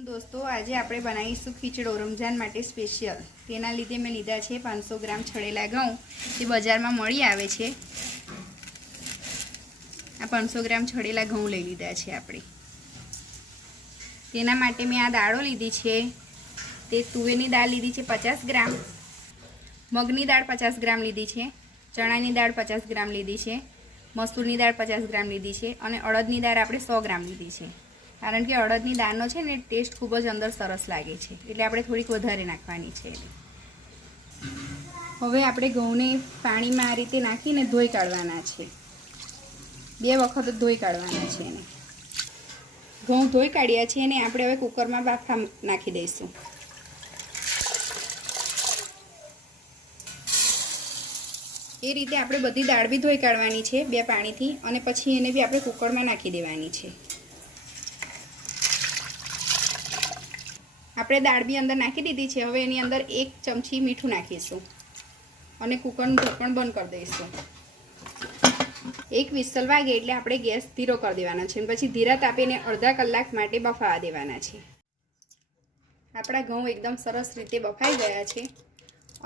दोस्तों आज आप बनाईशू खीचड़ो रमजान माटे स्पेशियल तेना लीधे मैं लीधा है 500 ग्राम छड़ेला घऊँ ये बजार में मळी आवे छे। आ 500 ग्राम छड़ेला घऊँ लई लीधा है आपणे। तेना माटे मैं आ दाळो लीधी है। ते तुवेरनी दाळ लीधी है 50 ग्राम, मगनी दाळ 50 ग्राम लीधी है, चणानी दाळ 50 ग्राम लीधी है, मसूरनी दाळ 50 ग्राम लीधी है और अड़दनी दाळ आपणे 100 ग्राम लीधी है। कारण के अड़दनी दाळनो छे ने टेस्ट खूब ज अंदर सरस लागे छे એટલે આપણે થોડીક વધારે નાખવાની છે। હવે આપણે ઘઉંને પાણીમાં આ રીતે નાખીને ધોઈ કાઢવાના છે। બે વખત ધોઈ કાઢવાના છે એને। ઘઉં ધોઈ કાઢ્યા છે અને આપણે હવે કુકરમાં બાફા નાખી દઈશું। એ રીતે આપણે બધી દાળ બી ધોઈ કાઢવાની છે બે પાણીથી અને પછી એને બી આપણે કુકરમાં નાખી દેવાની છે। આપણે દાળ બી અંદર નાખી દીધી છે। હવે એની અંદર 1 ચમચી મીઠું નાખીશું અને કુકરનું ઢક્કણ બંધ કરી દઈશું। એક વિસલ વાગે એટલે આપણે ગેસ ધીરો કરી દેવાનો છે પછી ધીરા તાપીને અડધા કલાક માટે બફાવા દેવાના છે। આપણા ઘઉં એકદમ સરસ રીતે બફાઈ ગયા છે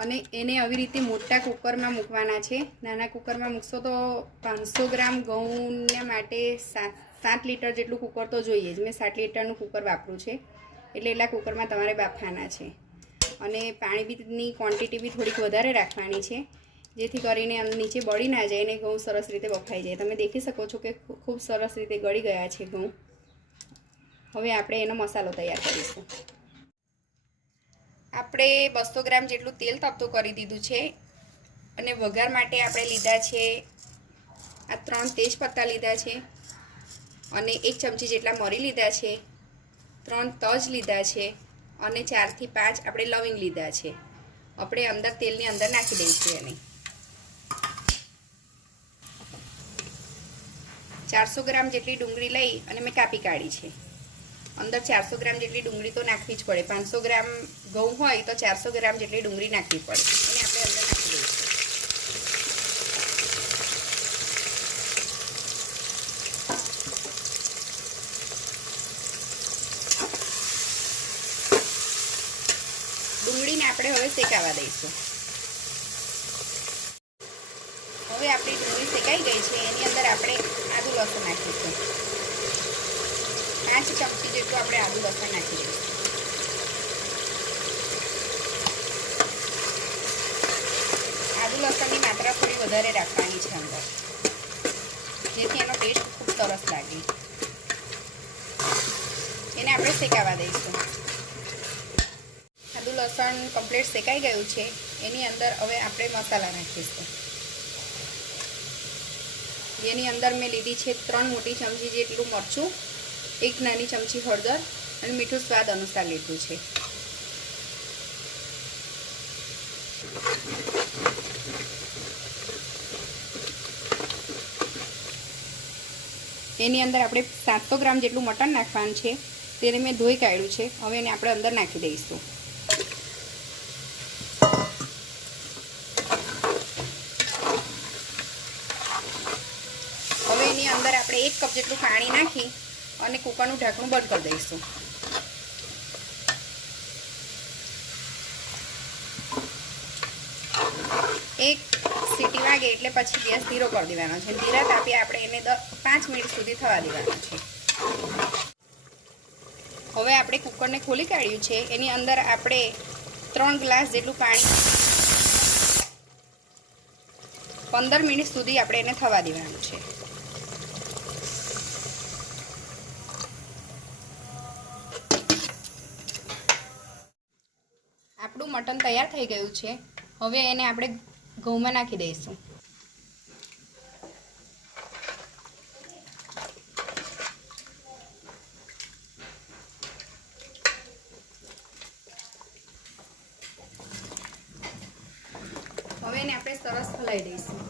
અને એને આવી રીતે મોટા કુકરમાં મૂકવાના છે। નાના કુકરમાં મૂકશો તો 500 ગ્રામ ઘઉંના માટે 7 લીટર જેટલું કુકર તો જોઈએ જ। મેં 7 લીટરનું કુકર વાપરું છે એટલે એટલા કુકરમાં તમારે બાફવાના છે અને પાણી બીની ક્વોન્ટિટી બી થોડીક વધારે રાખવાની છે જેથી કરીને નીચે બળી ના જાય અને ઘઉં સરસ રીતે બફાઈ જાય। તમે દેખી શકો છો કે ખૂબ સરસ રીતે ગળી ગયા છે ઘઉં। હવે આપણે એનો મસાલો તૈયાર કરીશું। આપણે 200 ગ્રામ જેટલું તેલ તપતું કરી દીધું છે અને વઘાર માટે આપણે લીધા છે આ 3 તેજપત્તા લીધા છે અને 1 ચમચી જેટલા મરી લીધા છે, 3 તજ લીધા છે અને 4 થી 5 આપણે લવિંગ લીધા છે। આપણે અંદર તેલની અંદર નાખી દઈશું એને। 400 ગ્રામ જેટલી ડુંગળી લઈ અને મેં કાપી કાઢી છે। અંદર 400 ગ્રામ જેટલી ડુંગળી તો નાખવી જ પડે। 500 ગ્રામ ઘઉં હોય તો 400 ગ્રામ જેટલી ડુંગળી નાખવી પડે અને આપણે અંદર નાખી દઈશું। ડુંગળીને આપણે હવે શેકાવા દઈશું। હવે આપણી ડુંગળી શેકાઈ ગઈ છે એની અંદર આપણે આદુ લસણ નાખીશું। 5 ચમચી જેટલું આપણે આદુ લસણ નાખી દઈશું। આદુ લસણની માત્રા થોડી વધારે રાખવાની છે અંદર જેથી એનો ટેસ્ટ ખૂબ સરસ લાગે। એને આપણે શેકાવા દઈશું। આદુ લસણ કમ્પ્લીટ શેકાઈ ગયું છે એની અંદર હવે આપણે મસાલા નાખીશું। એની અંદર મેં લીધી છે 3 મોટી ચમચી જેટલું મરચું, 1 નાની ચમચી હળદર અને મીઠું સ્વાદ અનુસાર લીધું છે। એની અંદર આપણે 700 ગ્રામ જેટલું મટન નાખવાનું છે। તેને મેં ધોઈ કાઢ્યું છે। હવે એને આપણે અંદર નાખી દઈશું। હવે એની અંદર આપણે 1 કપ જેટલું પાણી નાખી અને કુકરનું ઢાંકણું બંધ કરી દઈશું। એક સીટી વાગે એટલે પછી ગેસ ધીરો કરી દેવાનો છે। ધીરા તાપે આપણે એને 5 મિનિટ સુધી થવા દેવાનું છે। હવે આપણે કુકરને ખોલી કાઢ્યું છે। એની અંદર આપણે 3 ગ્લાસ જેટલું પાણી 15 મિનિટ સુધી આપણે એને થવા દેવાનું છે। આપણું મટન તૈયાર થઈ ગયું છે। હવે એને આપણે ઘઉંમાં નાખી દઈશું। હવે એને આપણે સરસ હલાવી દઈશું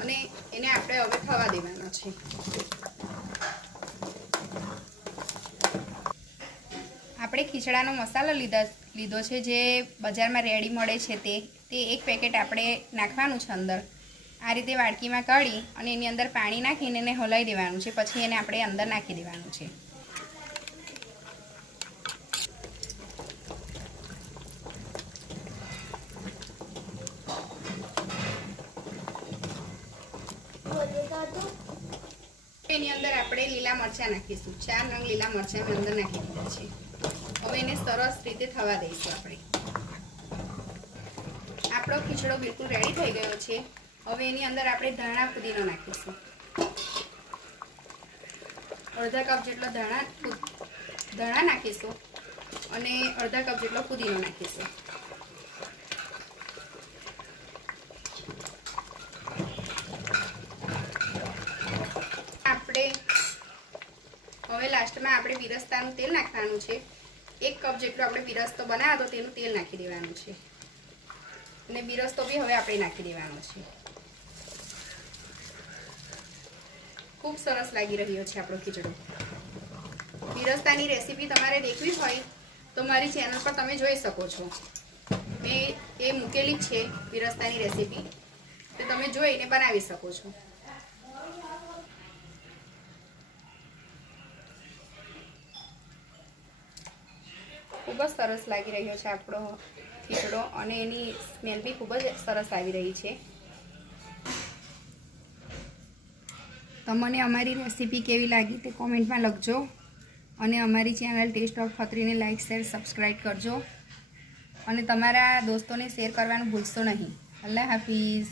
અને એને આપણે હવે થવા દેવાનો છે। આપણે ખીચડાનો મસાલો લીધો છે જે બજારમાં રેડી મળે છે તે 1 પેકેટ આપણે નાખવાનું છે અંદર। આ રીતે વાડકીમાં કાઢી અને એની અંદર પાણી નાખીને એને હલાવી દેવાનું છે। પછી એને આપણે અંદર નાખી દેવાનું છે। એની અંદર આપણે લીલા મરચાં નાખીશું. 4 નંગ લીલા મરચાં મેં અંદર નાખી દીધા છે. હવે એને સરસ રીતે થવા દઈશું આપણે. આપણો ખીચડો બિલકુલ રેડી થઈ ગયો છે. હવે એની અંદર આપણે ધાણા પુદીનો નાખીશું. અડધા કપ જેટલો ધાણા નાખીશું અને અડધા કપ જેટલો પુદીનો નાખીશું. હવે લાસ્ટમાં આપણે પીરસતાનું તેલ નાખવાનું છે. 1 કપ જેટલો આપણે પીરસતો બનાવ્યો તો તેનું તેલ નાખી દેવાનું છે અને પીરસતો બી હવે આપણે નાખી દેવાનો છે. ખૂબ સરસ લાગી રહ્યો છે આપણો ખીચડો. પીરસતાની રેસીપી તમારે દેખવી હોય તો મારી ચેનલ પર તમે જોઈ શકો છો. મેં એ મૂકેલી જ છે પીરસતાની રેસીપી, તો તમે જોઈને બનાવી શકો છો. ખૂબ જ સરસ લાગી રહ્યો છે આપણો ખીચડો અને એની સ્મેલ બી ખૂબ જ સરસ આવી રહી છે. તમને અમારી રેસીપી કેવી લાગી તે કોમેન્ટમાં લખજો અને અમારી ચેનલ ટેસ્ટ ઓફ ખત્રીને લાઇક શેર સબસ્ક્રાઈબ કરજો અને તમારા દોસ્તોને શેર કરવાનું ભૂલશો નહીં. અલ્લાહ હાફિઝ.